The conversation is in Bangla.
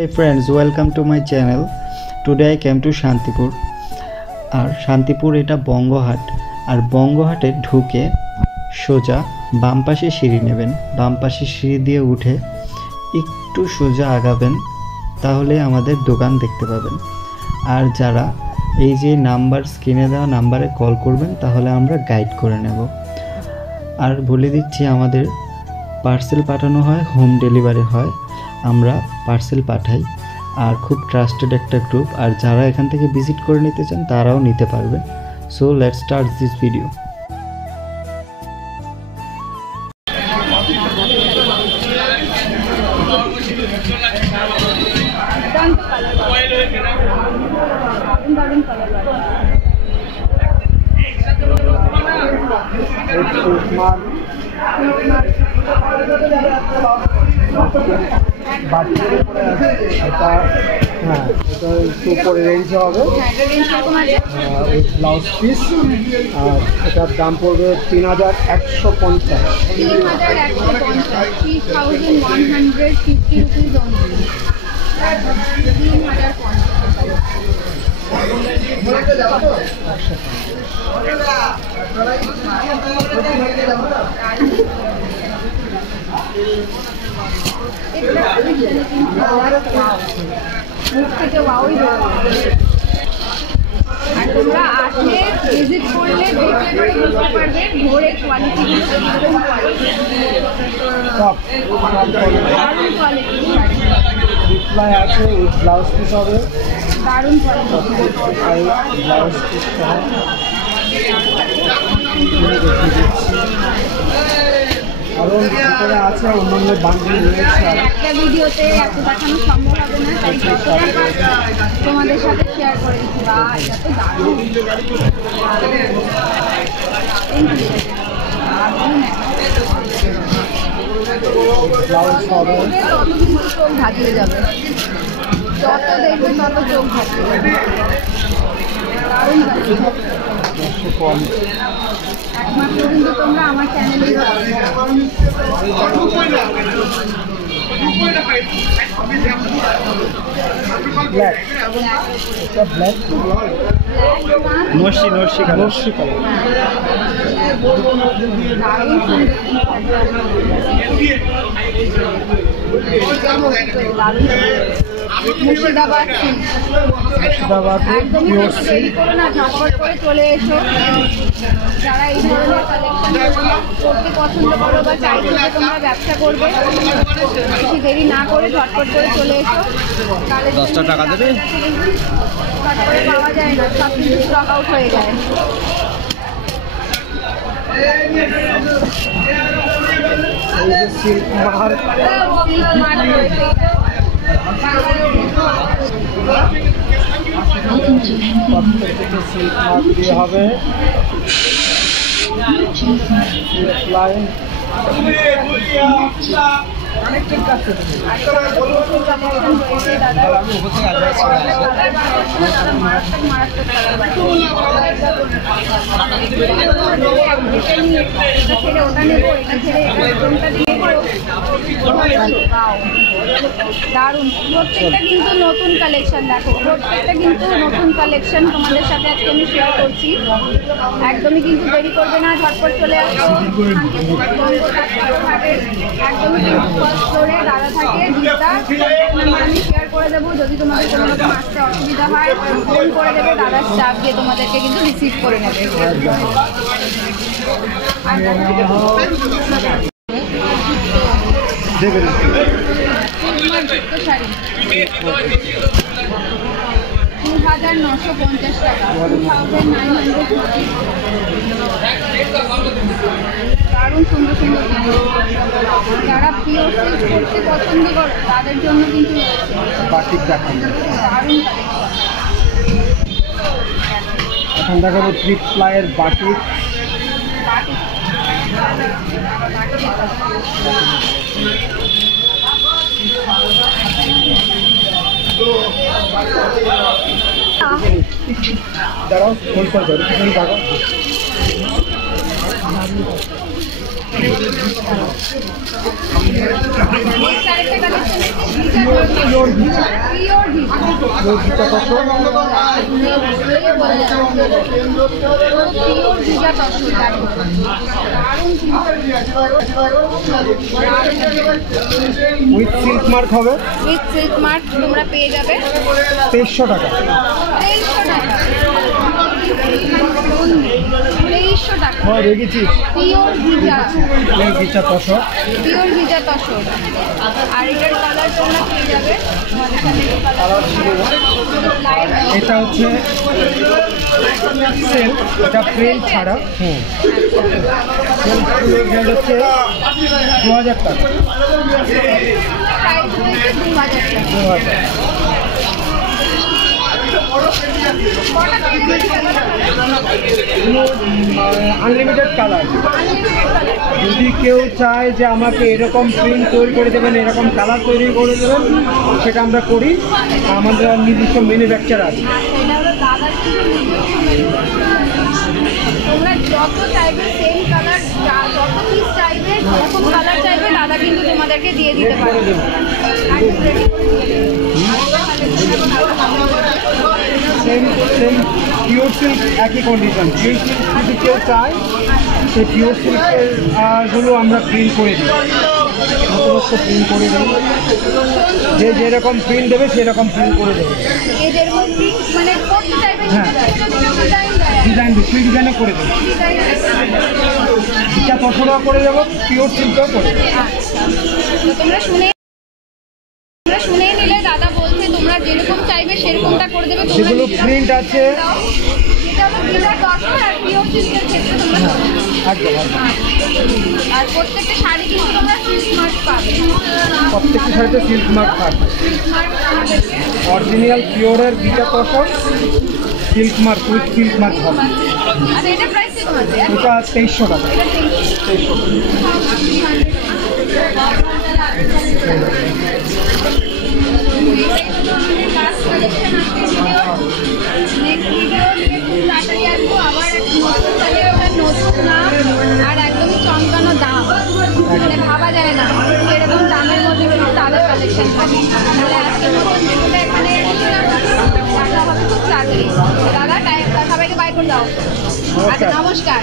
Hey friends, welcome to my channel. Today I came to Shantipur. আর শান্তিপুর এটা বঙ্গহাট, আর বঙ্গহাটে ঢুকে সোজা বাম পাশে সিঁড়ি নেবেন। বাম পাশে সিঁড়ি দিয়ে উঠে একটু সোজা আগাবেন, তাহলে আমাদের দোকান দেখতে পাবেন। আর যারা এই যে নাম্বার স্ক্রিনে দেওয়া নাম্বারে কল করবেন, তাহলে আমরা গাইড করে নেব। আর বলে দিচ্ছি, আমাদের পার্সেল পাঠানো হয়, হোম ডেলিভারি হয়, আমরা পার্সেল পাঠাই। আর খুব ট্রাস্টেড একটা গ্রুপ, আর যারা এখান থেকে ভিজিট করে নিতে চান তারাও নিতে পারবেন। So let's start this video. উপরে রেঞ্জ হবে ব্লাউজ পিস, আর এটার দাম পড়বে 3150। আর তোমরা আসলে ভিজিট করলে দেখলে বুঝতে পারবে ভোরে কোয়ালিটিগুলো দারুণ কোয়ালিটি রিপ্লাই আছে, উইথ ব্লাউজ পিস হবে, দারুণ কোয়ালিটি ব্লাউজ পিস আরও ভিতরে আছে অন্যান্য বান্ডিল রয়েছে। একটা ভিডিওতে এত দেখানো সম্ভব হবে না, তাই তোমাদের সাথে শেয়ার করে দিচ্ছি। বা এটা তো দারুণ ব্লাউজ হবে, তত কিন্তু চোখ ধাঁধিয়ে যাবে, যত দেখবে তত চোখ ধাঁধিয়ে যাবে। দারুণ একমাত্র কিন্তু তোমরা আমার চ্যানেলেই নরসি কালার। মুর্শিদাবাদ একদমই দেরি করো না, ঝটপট করে চলে এসো। যারা এই ধরনের কালেকশন করতে পছন্দ করো বা চাইছো যে তোমরা ব্যবসা করবে, বেশি দেরি না করে ঝটপট করে চলে এসো। 10টা টাকা দেবে, চট করে পাওয়া যায় না, সব কিছু স্টক আউট হয়ে যায়। সিল্ক মার্ক দিয়ে হবে, লাইন দারুণ, প্রত্যেকটা কিন্তু নতুন কালেকশন। দেখো, প্রত্যেকটা কিন্তু নতুন কালেকশন তোমাদের সাথে আজকে আমি শেয়ার করছি। একদমই কিন্তু দেরি করবে না, ঝটপট চলে আসো। একদমই কিন্তু ফার্স্ট ফ্লোরে দাদা থাকে, দিদা আমি শেয়ার করে দেবো। যদি তোমাদের কোনো রকম আসতে অসুবিধা হয়, ফোন করে দেবে, দাদার স্টাফ গিয়ে তোমাদেরকে কিন্তু রিসিভ করে নেবে। শাড়ি 2950 টাকা, 2950। দারুণ সুন্দর সুন্দর, যারা পিওর সিল্ক করতে পছন্দ করে তাদের জন্য কিন্তু বাটিক দেখাবো। দারুণ এখন দেখাবো থ্রিপ প্লাইয়ের বাটিক। দাঁড়াও, ফোন করে ধরো, দেখো নেক্সট আরেকটা collection pure ghicha pure ghicha pure ghicha tussar. Pure ghicha tussar দারুণ উইথ সিল্ক মার্ক হবে, উইথ সিল্ক মার্ক তোমরা পেয়ে যাবে 2300 টাকা। 2300 টাকা 2300 টাকা হয় রেগেছি pure ghicha pure ghicha tussar. Pure ghicha tussar. আর এটার কালার তোমরা পেয়ে যাবে কালার ছিল না। লাইট এটা হচ্ছে সেল, এটা প্রিন্ট ছাড়া। সেল রেট হচ্ছে 2000 টাকা। প্রাইস রয়েছে 2000 টাকা। 2000। Unlimited colour. যদি কেউ চায় যে আমাকে এরকম প্রিন্ট তৈরি করে দেবেন, এরকম কালার তৈরি করে দেবেন, সেটা আমরা করি। আমাদের নিজস্ব ম্যানুফ্যাকচার আছে। এটা হলো দাদার কিন্তু নিজস্ব manufacturing। তোমরা যত চাইবে সেম কালার, যত পিস চাইবে, যরকম কালার চাইবে, দাদা কিন্তু তোমাদেরকে দিয়ে দিতে পারে। আর ready করে দিয়ে সেম সেম পিওর সিল্ক একই কন্ডিশন। পিওর সিল্ক যদি কেউ চায়, সেই পিওর সিল্কের গুলো আমরা প্রিন্ট করে দিই, নতুনত্ব প্রিন্ট করে দিই। যে যেরকম প্রিন্ট দেবে সেরকম প্রিন্ট করে দেবে। এই যেরকম print মানে করতে চাইবে, হ্যাঁ। ডিজাইন দেয়, ডিজাইন দিই, ফ্রি ডিজাইনও করে দেবে। ডিজাইন এটা 100 টাকা করে দেবো, পিওর সিল্কও করে দেবো। আচ্ছা, তো তোমরা শুনেই নিলে, দাদা বলছে তোমরা যেরকম চাইবে সেরকমটা করে দেবে। তোমরা যেগুলো নিজেরা প্রিন্ট আছে, দাও। এটা হলো ডিজাইন দরকার আর পিওর সিল্কের ক্ষেত্রে তোমরা একদম একদম। আর প্রত্যেকটা শাড়ি কিন্তু তোমরা সিল্ক মার্ক পাবে। প্রত্যেকটি শাড়িতে সিল্ক মার্ক থাকবে। সিল্ক মার্ক আমাদেরকে অরিজিনাল পিওরের গিটা tussar silk mark with silk mark হবে। আর এটা প্রাইস কত আছে? এটা 2300 টাকা। এটা 2300। নতুন নাম আর একদমই চমকানো দাম, মানে ভাবা যায় না এরকম দামের মধ্যে কিন্তু তাদের কালেকশন থাকে। তাহলে আজকে ভিডিওটা এখানে দেখা হবে খুব তাড়াতাড়ি। দাদা টাইম সবাইকে বাই করে দাও। আচ্ছা, নমস্কার।